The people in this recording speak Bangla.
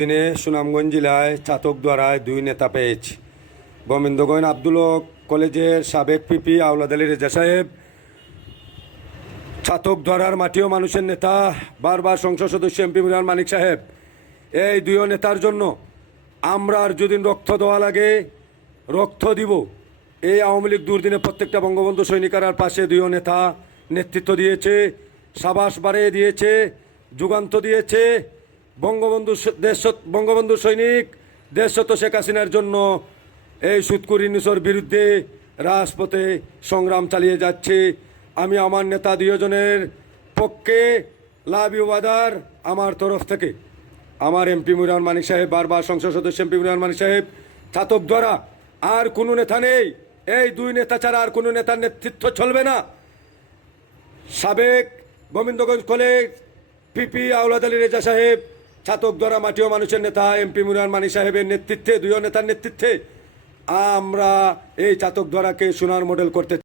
দিনে সুনামগঞ্জ জেলায় চাতকদ্বরায় দুই নেতা পেয়েছি। গোবিন্দগঞ্জ আব্দুল হক কলেজের সাবেক পিপি আওলাদ আলী রেজা সাহেব, চাতকদ্বরার মাটি ও মানুষের নেতা বারবার সংসদ সদস্য এমপি মুরান মানিক সাহেব। এই দুই নেতার জন্য আমরা আর যদি রক্ত দেওয়া লাগে রক্ত দিব। এই আওয়ামী লীগ দুর্দিনে প্রত্যেকটা বঙ্গবন্ধু সৈনিকার পাশে দুই নেতা নেতৃত্ব দিয়েছে, সাবাস বাড়িয়ে দিয়েছে, যুগান্ত দিয়েছে। বঙ্গবন্ধু সৈনিক দেশত শেখ হাসিনার জন্য এই সুৎকুর ইউনূসের বিরুদ্ধে রাজপথে সংগ্রাম চালিয়ে যাচ্ছে। আমি আমার নেতা দুজনের পক্ষে লাভ ইউ বাদার আমার তরফ থেকে আমার এমপি মুরান মানিক সাহেব, বারবার সংসদ সদস্য এমপি মুরান মানিক সাহেব, চাতকদ্বরা আর কোনো নেতা নেই। এই দুই নেতা ছাড়া আর কোনো নেতার নেতৃত্ব চলবে না। সাবেক গোবিন্দগঞ্জ কলেজ পিপি আওলাদ আলী রেজা সাহেব, চাতকদ্বরা মাটি ও মানুষের নেতা এমপি মুরান মানিক সাহেবের নেতৃত্বে, দুই নেতার নেতৃত্বে আমরা এই চাতকদ্বরাকে সোনার মডেল করতে